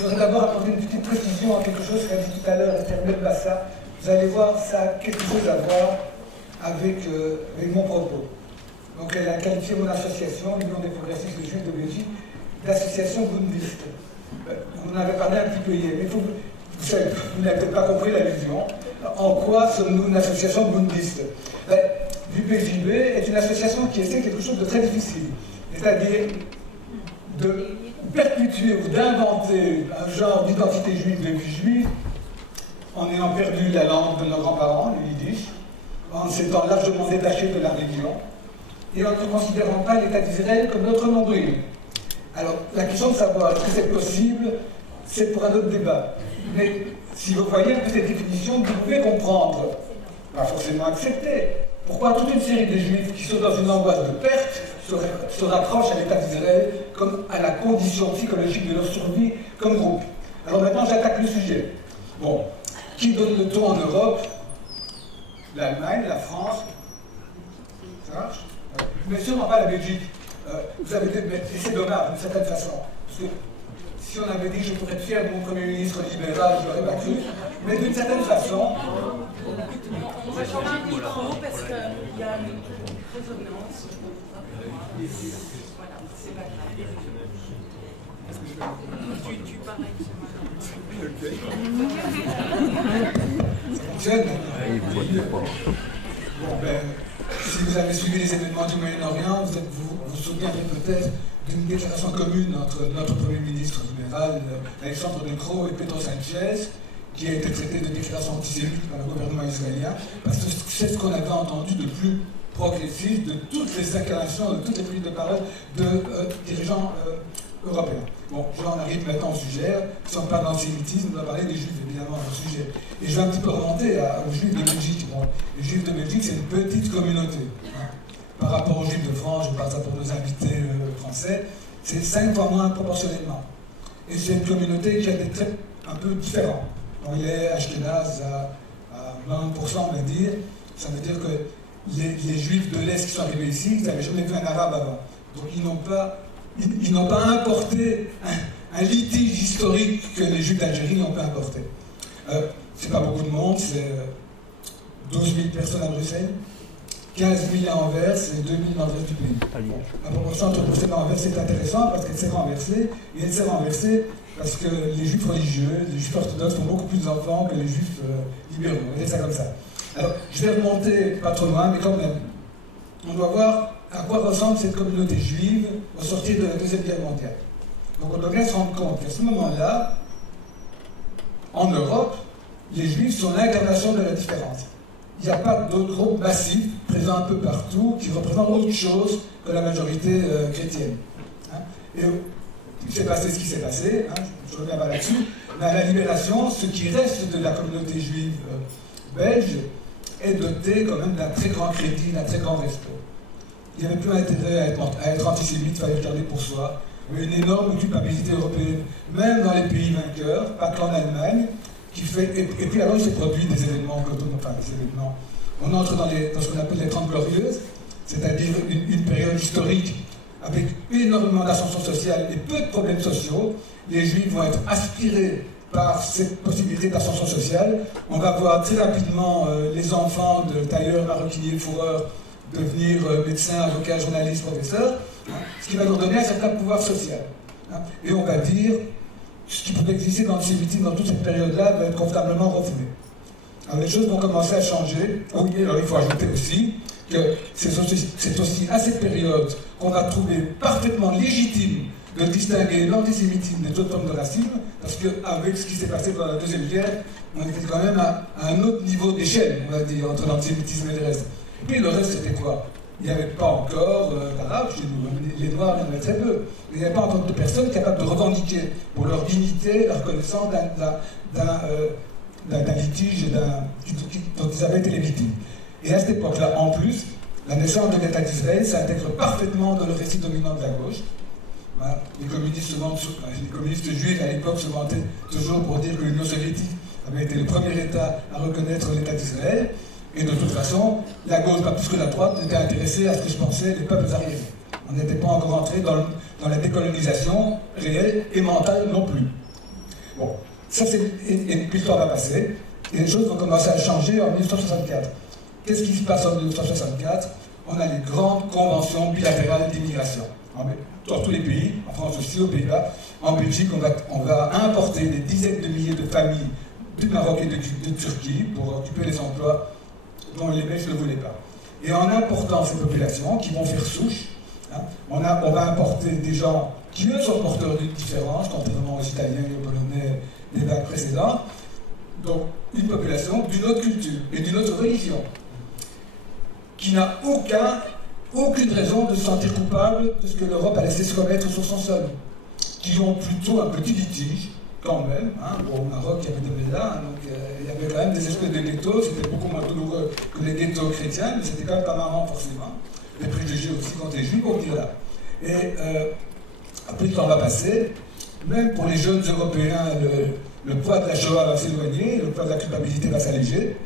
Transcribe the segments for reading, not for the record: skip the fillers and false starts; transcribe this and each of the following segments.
Je voudrais d'abord apporter une petite précision à quelque chose qu'a dit tout à l'heure Esther Bassa. Vous allez voir, ça a quelque chose à voir avec mon propos. Donc elle a qualifié mon association, l'Union des progressistes juifs de Belgique, d'association bundiste. On en avait parlé un petit peu hier, mais vous n'avez peut-être pas compris l'allusion. En quoi sommes-nous une association bundiste? L'UPJB est une association qui essaie quelque chose de très difficile, c'est-à-dire de perpétuer ou d'inventer un genre d'identité juive de vie juive en ayant perdu la langue de nos grands-parents, le yiddish, en s'étant largement détaché de la religion, et en ne considérant pas l'État d'Israël comme notre nombril. Alors, la question de savoir est-ce que c'est possible, c'est pour un autre débat. Mais si vous voyez un peu cette définition, vous pouvez comprendre, pas forcément accepter, pourquoi toute une série de juifs qui sont dans une angoisse de perte se rapprochent à l'État d'Israël comme à la condition psychologique de leur survie comme groupe. Alors maintenant, j'attaque le sujet. Bon, qui donne le ton en Europe? L'Allemagne, la France, ça marche? Mais sûrement pas la Belgique. Vous avez dit, mais c'est dommage d'une certaine façon. Parce que si on avait dit que je pourrais être fier de mon Premier ministre libéral, je l'aurais pas cru. Mais d'une certaine façon. On va changer un micro parce qu'il y a une résonance. Voilà, c'est pas grave. Tu pareil, Ça fonctionne? Bon, ben, si vous avez suivi les événements du Moyen-Orient, vous vous souviendrez peut-être d'une déclaration commune entre notre Premier ministre libéral, Alexandre De Croo, et Pedro Sanchez, qui a été traité de déclaration antisémite par le gouvernement israélien, parce que c'est ce qu'on avait entendu de plus progressiste de toutes les incarnations, de toutes les prises de parole de dirigeants européens. Bon, j'en arrive maintenant au sujet. Si on parle d'antisémitisme, on va parler des Juifs, évidemment, au sujet. Et je vais un petit peu remonter aux Juifs de Belgique. Bon, les Juifs de Belgique, c'est une petite communauté. Hein. Par rapport aux Juifs de France, je parle ça pour nos invités français, c'est 5 fois moins proportionnellement. Et c'est une communauté qui a des traits un peu différents. On est ashkénaze à 20%, on va dire. Ça veut dire que les Juifs de l'Est qui sont arrivés ici, ils n'avaient jamais vu un arabe avant. Donc ils n'ont pas importé un litige historique que les Juifs d'Algérie n'ont pas importé. C'est pas beaucoup de monde, c'est 12 000 personnes à Bruxelles, 15 000 à Anvers et 2 000 dans le reste du pays. La proportion entre Bruxelles et Anvers, c'est intéressant parce qu'elle s'est renversée, et elle s'est renversée parce que les Juifs religieux, les Juifs orthodoxes font beaucoup plus d'enfants que les Juifs libéraux. On va dire ça comme ça. Alors, je vais remonter pas trop loin, mais quand même, on doit voir à quoi ressemble cette communauté juive au sortir de la Deuxième Guerre mondiale. Donc on doit bien se rendre compte qu'à ce moment-là, en Europe, les Juifs sont l'incarnation de la différence. Il n'y a pas d'autres groupes massifs, présents un peu partout, qui représentent autre chose que la majorité chrétienne. Hein. Et il s'est passé ce qui s'est passé, hein, je reviens pas là-dessus, mais à la Libération, ce qui reste de la communauté juive belge est doté quand même d'un très grand crédit, d'un très grand respect. Il n'y avait plus intérêt à être antisémite, il fallait le garder pour soi. Il y avait une énorme culpabilité européenne, même dans les pays vainqueurs, pas qu'en Allemagne, qui fait. Et puis alors il s'est produit des événements, enfin des événements. On entre dans ce qu'on appelle les 30 Glorieuses, c'est-à-dire une période historique avec énormément d'ascension sociale et peu de problèmes sociaux. Les Juifs vont être aspirés par cette possibilité d'ascension sociale. On va voir très rapidement les enfants de tailleurs, maroquiniers, fourreurs devenir médecins, avocats, journalistes, professeurs, hein, ce qui va leur donner un certain pouvoir social. Hein, et on va dire, ce qui pouvait exister dans l'antisémitisme dans toute cette période-là va être confortablement refoulé. Alors les choses vont commencer à changer. Oui, alors il faut ajouter aussi que c'est aussi à cette période qu'on va trouver parfaitement légitime de distinguer l'antisémitisme des autres formes de racisme, parce qu'avec ce qui s'est passé pendant la Deuxième Guerre, on était quand même à un autre niveau d'échelle, on va dire, entre l'antisémitisme et le reste. Et puis le reste, c'était quoi? Il n'y avait pas encore d'arabes chez nous, les Noirs, il y en avait très peu. Il n'y avait pas encore de personnes capables de revendiquer pour leur dignité, la reconnaissance d'un litige dont ils avaient été les victimes. Et à cette époque-là, en plus, la naissance de l'État d'Israël s'intègre parfaitement dans le récit dominant de la gauche. Voilà. Les communistes juifs à l'époque se vantaient toujours pour dire que l'Union soviétique avait été le premier État à reconnaître l'État d'Israël. Et de toute façon, la gauche, pas plus que la droite, était intéressée à ce que je pensais les peuples arrivés. On n'était pas encore entré dans la décolonisation réelle et mentale non plus. Bon, ça c'est... Et puis le temps va passer, et les choses vont commencer à changer en 1964. Qu'est-ce qui se passe en 1964? On a les grandes conventions bilatérales d'immigration. Dans tous les pays, en France aussi, aux Pays-Bas, en Belgique, on va importer des dizaines de milliers de familles du Maroc et de Turquie pour occuper les emplois dont les Belges ne voulaient pas. Et en important ces populations qui vont faire souche, hein, on va importer des gens qui, eux, sont porteurs d'une différence, contrairement aux Italiens et aux Polonais des vagues précédentes. Donc, une population d'une autre culture et d'une autre religion, qui n'a aucune raison de se sentir coupable de ce que l'Europe a laissé se commettre sur son sol, qui ont plutôt un petit litige, quand même. Hein. Bon, au Maroc, il y avait des mélas, hein, donc il y avait quand même des espèces de ghettos, c'était beaucoup moins douloureux que les ghettos chrétiens, mais c'était quand même pas marrant forcément. Les préjugés aussi contre les juifs, on dirait là. Et après le temps va passer, même pour les jeunes Européens, le poids de la Shoah va s'éloigner, le poids de la culpabilité va s'alléger.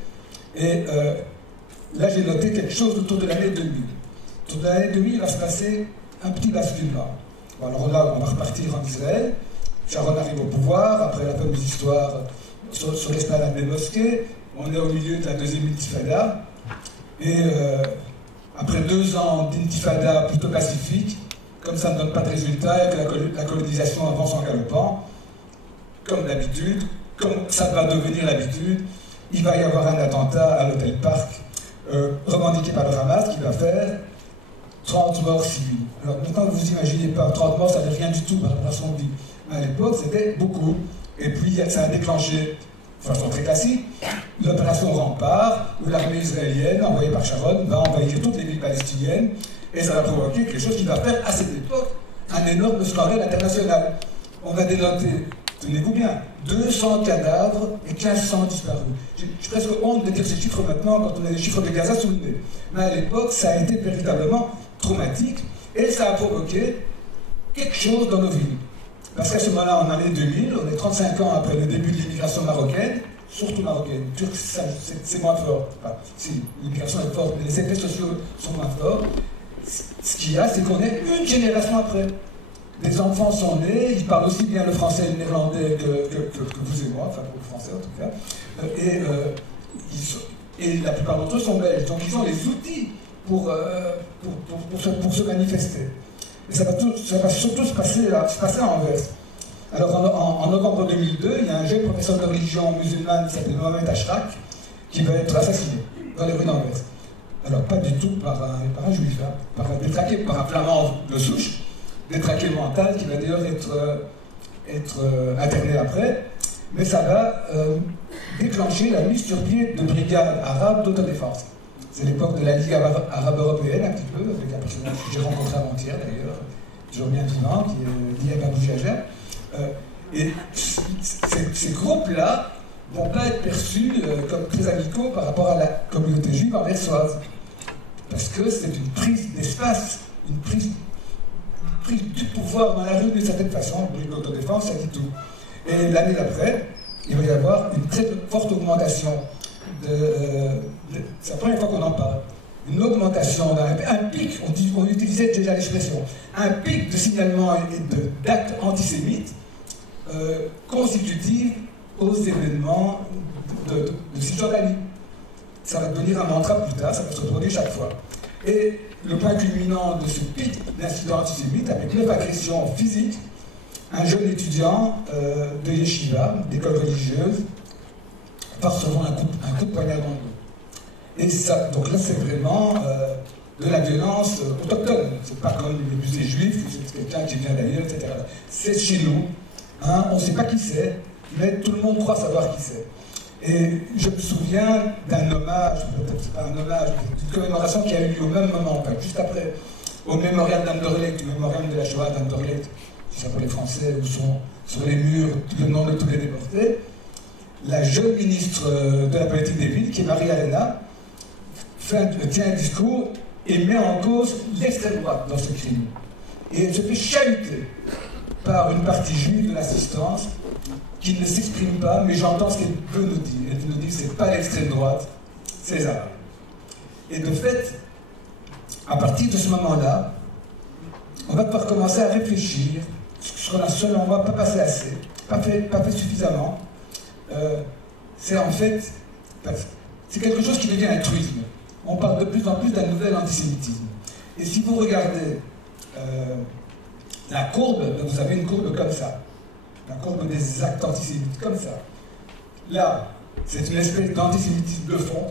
Et là, j'ai noté quelque chose autour de l'année 2000. Autour de l'année 2000, il va se passer un petit basculement. Bon, alors là, on va repartir en Israël. Sharon arrive au pouvoir, après la fameuse histoire sur l'esplanade des mosquées. On est au milieu de la deuxième intifada. Et après 2 ans d'intifada plutôt pacifique, comme ça ne donne pas de résultat et que la colonisation avance en galopant, comme d'habitude, comme ça va devenir l'habitude, il va y avoir un attentat à l'hôtel Park, revendiqué par le Hamas, qui va faire 30 morts civils. Alors maintenant, vous imaginez pas, 30 morts, ça n'est rien du tout par rapport à son vie. Mais à l'époque, c'était beaucoup. Et puis, ça a déclenché, de façon très classique, l'opération Rempart, où l'armée israélienne, envoyée par Sharon, va envahir toutes les villes palestiniennes, et ça va provoquer quelque chose qui va faire, à cette époque, un énorme scandale international. On va dénoter, tenez-vous bien, 200 cadavres et 1500 disparus. J'ai presque honte de dire ces chiffres maintenant quand on a les chiffres de Gaza sous le nez. Mais à l'époque, ça a été véritablement traumatique et ça a provoqué quelque chose dans nos villes. Parce qu'à ce moment-là, en année 2000, on est 35 ans après le début de l'immigration marocaine, surtout marocaine. Turque, c'est moins fort. Enfin, si, l'immigration est forte, mais les effets sociaux sont moins forts. Ce qu'il y a, c'est qu'on est une génération après. Des enfants sont nés, ils parlent aussi bien le français et le néerlandais que vous et moi, enfin pour le français en tout cas, et la plupart d'entre eux sont belges, donc ils ont les outils pour se manifester. Et ça va surtout se passer à Anvers. Alors en novembre 2002, il y a un jeune professeur de religion musulmane qui s'appelle Mohamed Ashrak qui va être assassiné dans les rues d'Anvers. Alors pas du tout par un juif, hein, détraqué par un flamand de souche, détraqué mental qui va d'ailleurs être interné après, mais ça va déclencher la mise sur pied de brigades arabes d'autodéfense. C'est l'époque de la Ligue arabe européenne, un petit peu, avec un personnage que j'ai rencontré avant-hier d'ailleurs, toujours bien vivant, qui est Diab Abou Jaja. Et ces groupes-là ne vont pas être perçus comme très amicaux par rapport à la communauté juive anversoise. Parce que c'est une prise d'espace, une prise du pouvoir dans la rue d'une certaine façon. L'autodéfense, ça dit tout. Et l'année d'après, il va y avoir une très forte augmentation c'est la première fois qu'on en parle. Une augmentation, un pic, on utilisait déjà l'expression, un pic de signalement et d'actes antisémites consécutifs aux événements de Cisjordanie. Ça va devenir un mantra plus tard, ça va se reproduire chaque fois. Et le point culminant de ce pic d'incidents antisémites, avec 9 agressions physiques, un jeune étudiant de yeshiva, d'école religieuse, va recevoir un coup de poignard dans le dos. Et ça, donc là, c'est vraiment de la violence autochtone. C'est pas comme les musées juifs, c'est quelqu'un qui vient d'ailleurs, etc. C'est chez nous. Hein, on ne sait pas qui c'est, mais tout le monde croit savoir qui c'est. Et je me souviens d'un hommage, peut-être c'est pas un hommage, mais une commémoration qui a eu lieu au même moment, enfin, juste après, au mémorial d'Anderlecht, le mémorial de la Shoah d'Anderlecht, c'est ça pour les Français, où sont sur les murs le nom de tous les déportés. La jeune ministre de la politique des villes, qui est Marie Arena, tient un discours et met en cause l'extrême droite dans ce crime. Et elle se fait chahuter par une partie juive de l'assistance qui ne s'exprime pas, mais j'entends ce qu'elle veut nous dire. Elle nous dit que ce n'est pas l'extrême droite, c'est les Arabes. Et de fait, à partir de ce moment-là, on va pouvoir commencer à réfléchir, ce qu'on a selon moi pas passé assez, pas fait suffisamment. C'est en fait, c'est quelque chose qui devient un truisme. On parle de plus en plus d'un nouvel antisémitisme. Et si vous regardez la courbe, vous avez une courbe comme ça, la courbe des actes antisémites, comme ça. Là, c'est une espèce d'antisémitisme de fond.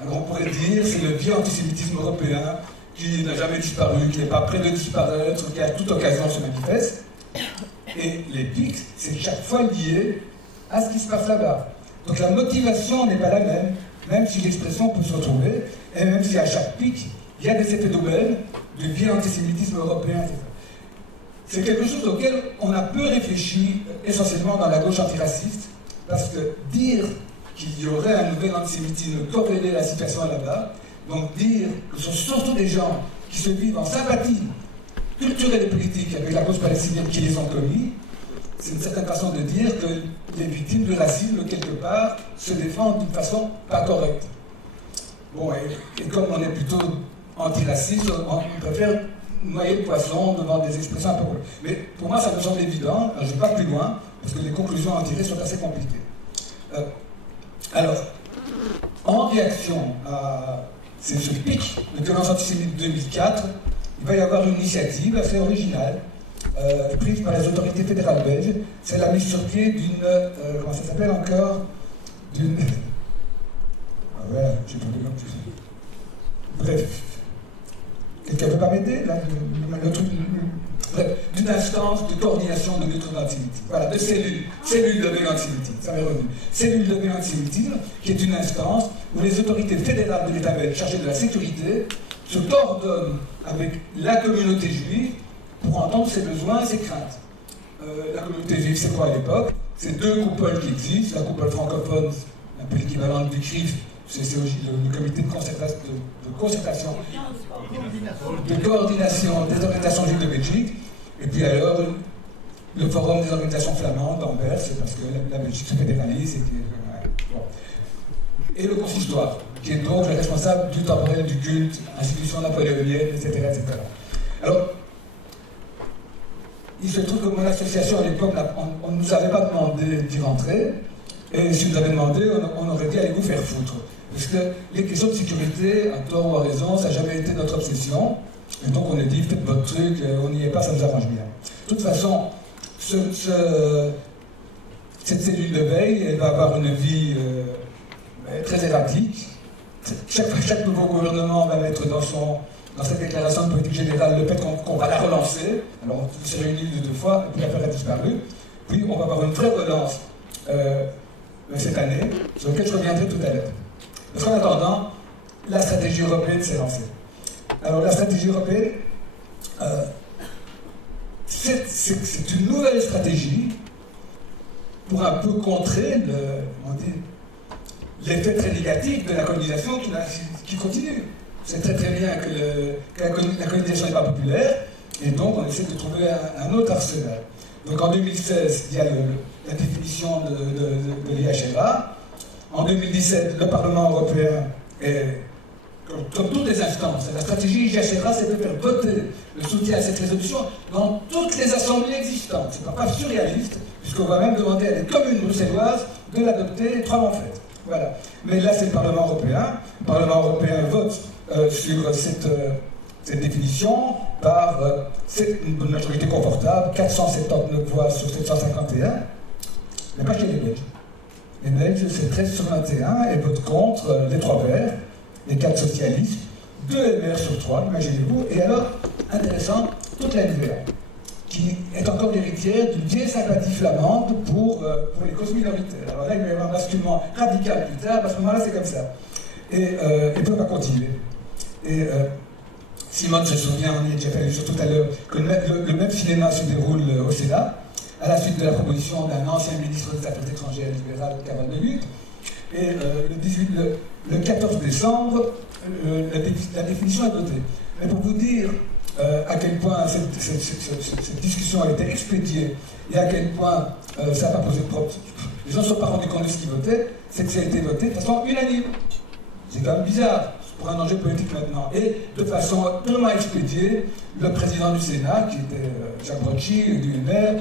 Alors on pourrait dire c'est le vieux antisémitisme européen qui n'a jamais disparu, qui n'est pas près de disparaître, qui à toute occasion se manifeste. Et les pics, c'est chaque fois lié à ce qui se passe là-bas. Donc la motivation n'est pas la même si l'expression peut se retrouver, et même si à chaque pic, il y a des effets d'aubaine du vieux antisémitisme européen. C'est quelque chose auquel on a peu réfléchi, essentiellement dans la gauche antiraciste, parce que dire qu'il y aurait un nouvel antisémitisme corrélé à la situation là-bas, donc dire que ce sont surtout des gens qui se vivent en sympathie culturelle et politique avec la cause palestinienne qui les ont commis, c'est une certaine façon de dire que les victimes du racisme, quelque part, se défendent d'une façon pas correcte. Bon, et comme on est plutôt antiraciste, on préfère noyer le poisson devant des expressions un peu... Mais pour moi, ça me semble évident, je ne vais pas plus loin, parce que les conclusions à en tirer sont assez compliquées. Alors, en réaction à ce pic de violence antisémite 2004, il va y avoir une initiative assez originale, prise par les autorités fédérales belges. C'est la mise sur pied d'une... comment ça s'appelle encore? D'une... Ah ouais, j'ai pas de nom. Bref. Quelqu'un ne peut pas m'aider là, bref, d'une instance de coordination de lutte contre l'antisémitisme. Voilà, de cellule de veille antisémitisme, ça m'est revenu. Cellule de veille antisémitisme, qui est une instance où les autorités fédérales de l'État belge chargées de la sécurité se coordonnent avec la communauté juive pour entendre ses besoins et ses craintes. La communauté juive, c'est quoi à l'époque? C'est deux coupoles qui existent, la coupole francophone, un peu l'équivalent du CRIF, c'est le comité de concertation, de coordination des organisations juives de Belgique, et puis alors le forum des organisations flamandes d'Anvers, c'est parce que la Belgique se fédéralise, et le consistoire, qui est donc le responsable du temporel, du culte, institution napoléonienne, etc., etc. Alors, il se trouve que mon association à l'époque, on ne nous avait pas demandé d'y rentrer, et si on nous avait demandé, on aurait dit allez vous faire foutre. Parce que les questions de sécurité, à tort ou à raison, ça n'a jamais été notre obsession. Et donc on a dit faites votre truc, on n'y est pas, ça nous arrange bien. De toute façon, cette cellule de veille, elle va avoir une vie très erratique. Chaque nouveau gouvernement va mettre dans sa déclaration de politique générale le fait qu'on va la relancer. Alors on s'est réunis deux fois, et puis l'affaire a disparu. Puis on va avoir une vraie relance cette année, sur laquelle je reviendrai tout à l'heure. Parce qu'en attendant, la stratégie européenne s'est lancée. Alors la stratégie européenne, c'est une nouvelle stratégie pour un peu contrer l'effet très négatif de la colonisation qui continue. C'est très très bien que la colonisation n'est pas populaire, et donc on essaie de trouver un autre arsenal. Donc en 2016, il y a la définition de l'IHRA. En 2017, le Parlement européen, comme toutes les instances, la stratégie IHRA, c'est de faire voter le soutien à cette résolution dans toutes les assemblées existantes. Ce n'est pas surréaliste, puisqu'on va même demander à des communes bruxelloises de l'adopter 3 mois en fait. Voilà. Mais là, c'est le Parlement européen. Le Parlement européen vote sur cette définition par une majorité confortable, 479 voix sur 751, mais pas chez les Belges. Les Belges, c'est 13 sur 21 et votent contre les 3 Verts, les 4 socialistes, 2 MR sur 3, imaginez-vous. Et alors, intéressant, toute la NVA, qui est encore l'héritière d'une vieille sympathie flamande pour les causes minoritaires. Alors là, il va y avoir un basculement radical plus tard, à ce moment-là, c'est comme ça. Et puis on va continuer. Et Simone se souvient, on y a déjà fait sur tout à l'heure, que le même cinéma se déroule au Sénat, à la suite de la proposition d'un ancien ministre des Affaires étrangères libéral, Carole de Luc. Et le 14 décembre, la définition est votée. Mais pour vous dire à quel point cette discussion a été expédiée et à quel point ça n'a pas posé de problème, les gens ne se sont pas rendus compte de ce qu'ils votaient, c'est que ça a été voté de façon unanime. C'est quand même bizarre pour un enjeu politique maintenant. Et de façon purement expédiée, le président du Sénat, qui était Jacques Brocchi, du MR,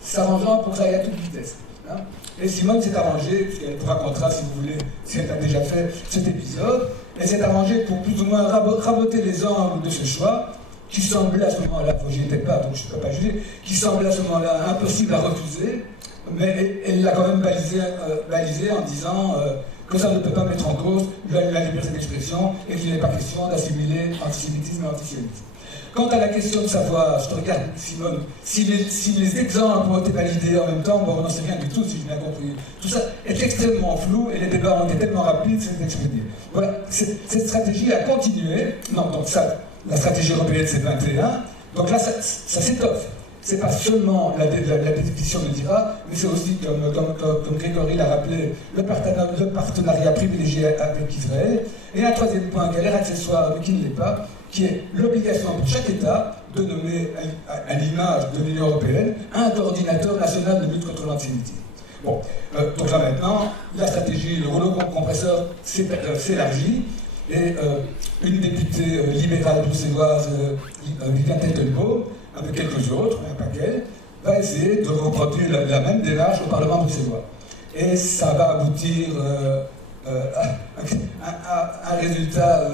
s'arrangeant pour que ça aille à toute vitesse. Hein. Et Simone s'est arrangée, puisqu'elle vous racontera, si vous voulez, si elle a déjà fait cet épisode, elle s'est arrangée pour plus ou moins raboter les angles de ce choix, qui semblait à ce moment-là, j'y étais pas, donc je ne peux pas juger, qui semblait à ce moment-là impossible à refuser, mais elle l'a quand même balisé en disant que ça ne peut pas mettre en cause la liberté d'expression et qu'il n'est pas question d'assimiler antisémitisme et antisionisme. Quant à la question de savoir, je te regarde Simone, si les exemples ont été validés en même temps, bon, on n'en sait rien du tout, si j'ai bien compris. Tout ça est extrêmement flou et les débats ont été tellement rapides, c'est expédié. Voilà, cette stratégie a continué. Non, donc ça, la stratégie européenne c'est 21. Donc là, ça s'étoffe. C'est pas seulement la définition de l'IRA, mais c'est aussi, comme Grégory l'a rappelé, le partenariat privilégié avec Israël. Et un troisième point qui a l'air accessoire, mais qui ne l'est pas, qui est l'obligation pour chaque État de nommer, à l'image de l'Union européenne, un coordinateur national de lutte contre l'antisémitisme. Bon, donc là maintenant, la stratégie, le rouleau compresseur s'élargit, et une députée libérale bruxelloise, Viviane Tettelbaum, avec quelques autres, un paquet, va essayer de reproduire la même démarche au Parlement bruxellois. Et ça va aboutir à un résultat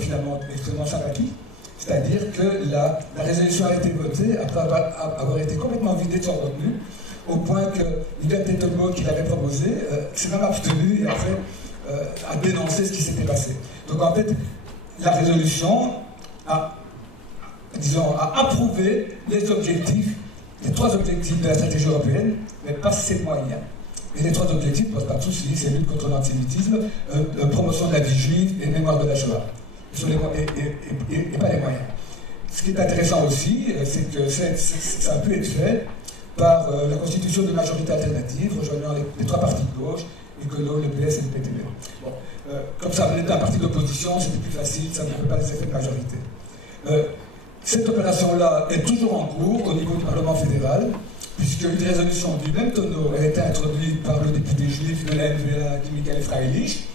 finalement extrêmement sympathique, c'est-à-dire que la résolution a été votée après avoir été complètement vidée de son contenu, au point que Viviane Tettelbaum, qui l'avait proposé, s'est même abstenue et après a dénoncé ce qui s'était passé. Donc en fait, la résolution a approuvé les objectifs, les trois objectifs de la stratégie européenne, mais pas ses moyens. Et les trois objectifs ne posent pas de soucis, c'est lutte contre l'antisémitisme, promotion de la vie juive et mémoire de la Shoah. Et pas les moyens. Ce qui est intéressant aussi, c'est que ça a pu être fait par la constitution de majorité alternative, rejoignant les trois partis de gauche, Écolo, le PS et le PTB. Bon, comme ça venait d'un parti d'opposition, c'était plus facile, ça ne fait pas des effets de majorité. Cette opération-là est toujours en cours au niveau du Parlement fédéral, puisqu'une résolution du même tonneau a été introduite par le député juif de la NVA, Michael Freilich,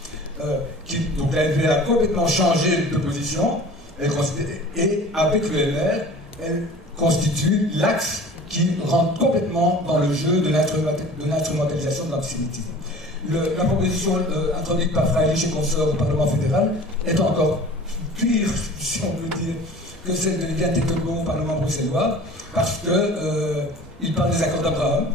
donc la NVA a complètement changé de position, et avec le MR, elle constitue l'axe qui rentre complètement dans le jeu de l'instrumentalisation de l'antisémitisme. La proposition introduite par Freilich et consorts au Parlement fédéral est encore pire, si on peut dire, que celle de Viviane Tettelbaum au Parlement bruxellois, parce qu'il parle des accords d'Abraham,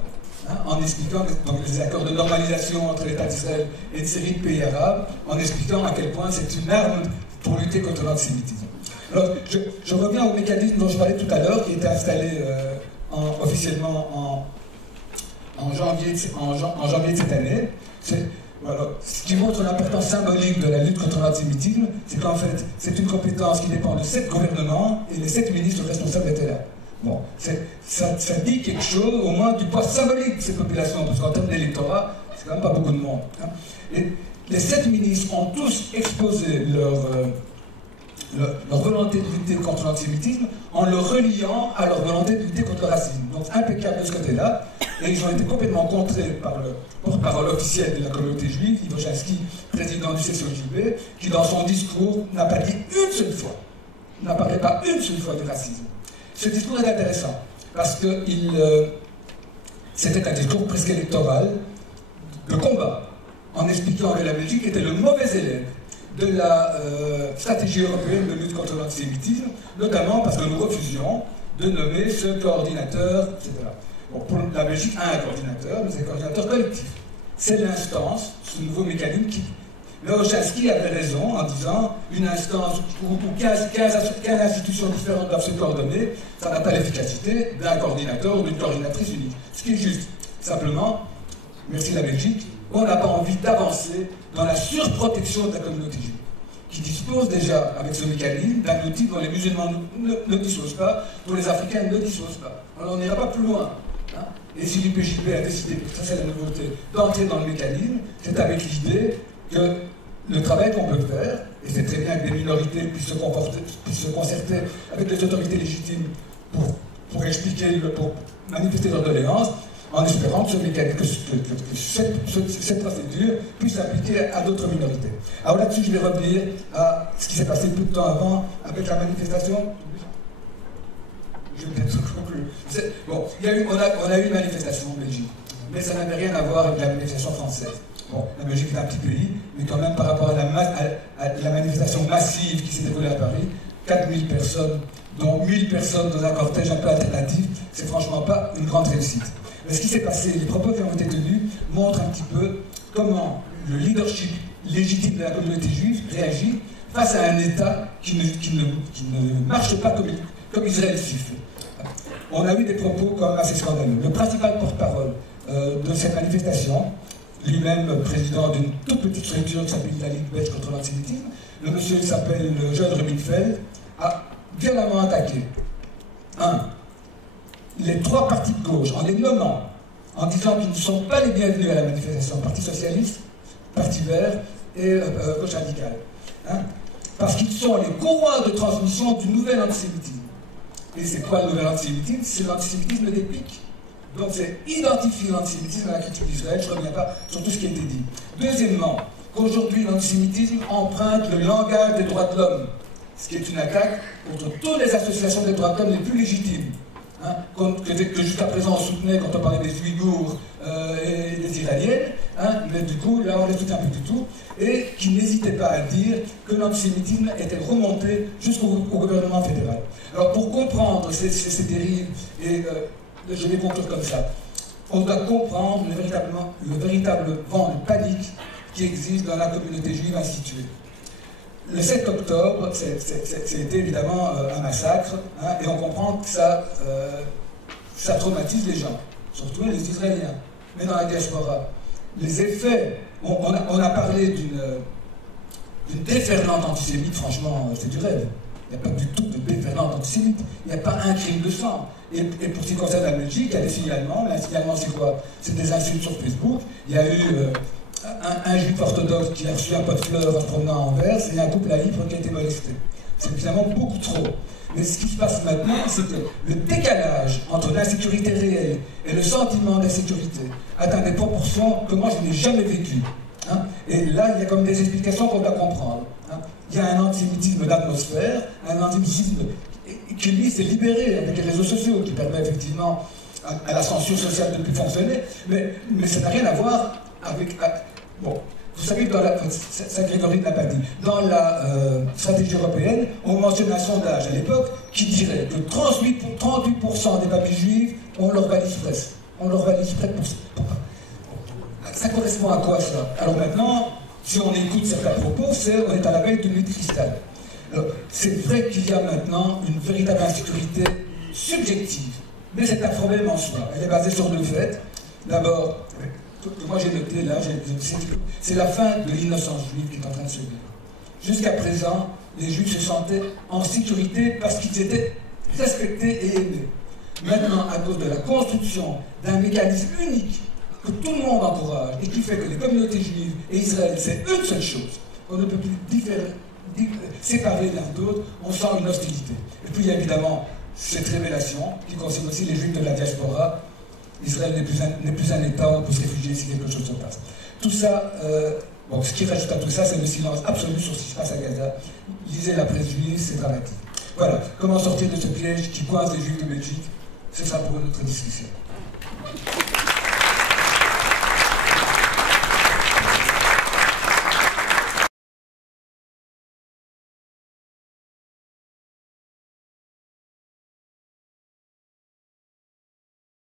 en expliquant donc, les accords de normalisation entre l'État d'Israël et une série de pays arabes, en expliquant à quel point c'est une arme pour lutter contre l'antisémitisme. Alors, je reviens au mécanisme dont je parlais tout à l'heure, qui était installé officiellement en janvier de cette année. Voilà. Ce qui montre l'importance symbolique de la lutte contre l'antisémitisme, c'est qu'en fait, c'est une compétence qui dépend de 7 gouvernements et les 7 ministres responsables étaient là. Bon, ça dit quelque chose, au moins, du poids symbolique de ces populations, parce qu'en termes d'électorat, c'est quand même pas beaucoup de monde. Hein. Et les 7 ministres ont tous exposé leur volonté de lutter contre l'antisémitisme en le reliant à leur volonté de lutter contre le racisme. Donc impeccable de ce côté-là, et ils ont été complètement contrés par le porte-parole officiel de la communauté juive, Ivo Jansky, président du CCOJB, qui dans son discours n'a pas dit une seule fois, n'apparaît pas une seule fois du racisme. Ce discours est intéressant, parce que c'était un discours presque électoral, de combat, en expliquant que la Belgique était le mauvais élève de la stratégie européenne de lutte contre l'antisémitisme, notamment parce que nous refusions de nommer ce coordinateur, etc. Bon, pour la Belgique a un coordinateur, mais c'est un coordinateur collectif. C'est l'instance, ce nouveau mécanisme qui... Mais Olszewski avait raison en disant une instance où 15 institutions différentes doivent se coordonner, ça n'a pas l'efficacité d'un coordinateur ou d'une coordinatrice unique. Ce qui est juste. Simplement, merci la Belgique, on n'a pas envie d'avancer dans la surprotection de la communauté juive, qui dispose déjà, avec ce mécanisme, d'un outil dont les musulmans ne disposent pas, dont les Africains ne disposent pas. Alors on n'ira pas plus loin. Hein. Et si l'UPJP a décidé, ça c'est la nouveauté, d'entrer dans le mécanisme, c'est avec l'idée que le travail qu'on peut faire, et c'est très bien que des minorités puissent se concerter avec les autorités légitimes pour expliquer, pour manifester leur doléance, en espérant que cette procédure puisse s'appliquer à d'autres minorités. Alors là-dessus, je vais revenir à ce qui s'est passé peu de temps avant avec la manifestation. Je vais bientôt conclure. Bon, on a eu une manifestation en Belgique, mais ça n'avait rien à voir avec la manifestation française. Bon, la Belgique est un petit pays, mais quand même par rapport à la manifestation massive qui s'est déroulée à Paris, 4000 personnes, dont 1000 personnes dans un cortège un peu alternatif, c'est franchement pas une grande réussite. Mais ce qui s'est passé, les propos qui ont été tenus, montrent un petit peu comment le leadership légitime de la communauté juive réagit face à un État qui ne marche pas comme Israël s'y fait. On a eu des propos quand même assez scandaleux. Le principal porte-parole de cette manifestation, lui-même président d'une toute petite structure qui s'appelle la Ligue belge contre l'antisémitisme, le monsieur qui s'appelle John Rubenfeld, a violemment attaqué les trois partis de gauche en les nommant, en disant qu'ils ne sont pas les bienvenus à la manifestation, Parti socialiste, Parti vert et gauche radicale. Parce qu'ils sont les courroies de transmission du nouvel antisémitisme. Et c'est quoi le nouvel antisémitisme? C'est l'antisémitisme des pics. Donc c'est identifier l'antisémitisme à la critique d'Israël, je ne reviens pas sur tout ce qui a été dit. Deuxièmement, qu'aujourd'hui l'antisémitisme emprunte le langage des droits de l'homme, ce qui est une attaque contre toutes les associations des droits de l'homme les plus légitimes, que jusqu'à présent on soutenait quand on parlait des Ouïghours et des Iraniennes, mais du coup là on les soutient plus du tout, et qui n'hésitait pas à dire que l'antisémitisme était remonté jusqu'au gouvernement fédéral. Alors pour comprendre ces dérives, et je vais conclure comme ça, on doit comprendre le véritable vent de panique qui existe dans la communauté juive instituée. Le 7 octobre, c'était évidemment un massacre, et on comprend que ça traumatise les gens, surtout les Israéliens, mais dans la diaspora. Les effets, on a parlé d'une déferlante antisémite, franchement, c'est du rêve. Il n'y a pas du tout de déferlante antisémite, il n'y a pas un crime de sang. Et pour ce qui concerne la Belgique, il y a des signalements, mais un signalement c'est quoi? C'est des insultes sur Facebook. Il y a eu un juif orthodoxe qui a reçu un pot de fleurs en se promenant à Anvers, et un couple à Ypres qui a été molesté. C'est finalement beaucoup trop. Mais ce qui se passe maintenant, c'est que le décalage entre l'insécurité réelle et le sentiment d'insécurité atteint des proportions que moi je n'ai jamais vécues. Et là, il y a comme des explications qu'on doit comprendre. Il y a un antisémitisme d'atmosphère, un antisémitisme qui lui s'est libéré avec les réseaux sociaux, qui permet effectivement à la censure sociale de ne plus fonctionner, mais ça n'a rien à voir avec... Bon, vous savez, ça Grégory ne l'a pas dit, dans la stratégie européenne, on mentionne un sondage à l'époque qui dirait que 38% des papilles juives ont leur valise presse. On leur valise presse ça correspond à quoi ça? Alors maintenant, si on écoute certains propos, on est à la veille d'une nuit de cristal. C'est vrai qu'il y a maintenant une véritable insécurité subjective, mais c'est un problème en soi. Elle est basée sur deux faits. D'abord, que moi j'ai noté là, c'est la fin de l'innocence juive qui est en train de se vivre. Jusqu'à présent, les juifs se sentaient en sécurité parce qu'ils étaient respectés et aimés. Maintenant, à cause de la construction d'un mécanisme unique que tout le monde encourage et qui fait que les communautés juives et Israël, c'est une seule chose, on ne peut plus séparer l'un d'autre, on sent une hostilité. Et puis il y a évidemment cette révélation qui concerne aussi les juifs de la diaspora. Israël n'est plus un État où on peut se réfugier si quelque chose se passe. Tout ça, ce qui rajoute à tout ça, c'est le silence absolu sur ce qui se passe à Gaza. Lisez la presse juive, c'est dramatique. Voilà, comment sortir de ce piège qui coince les juifs de Belgique, c'est ça pour notre discussion.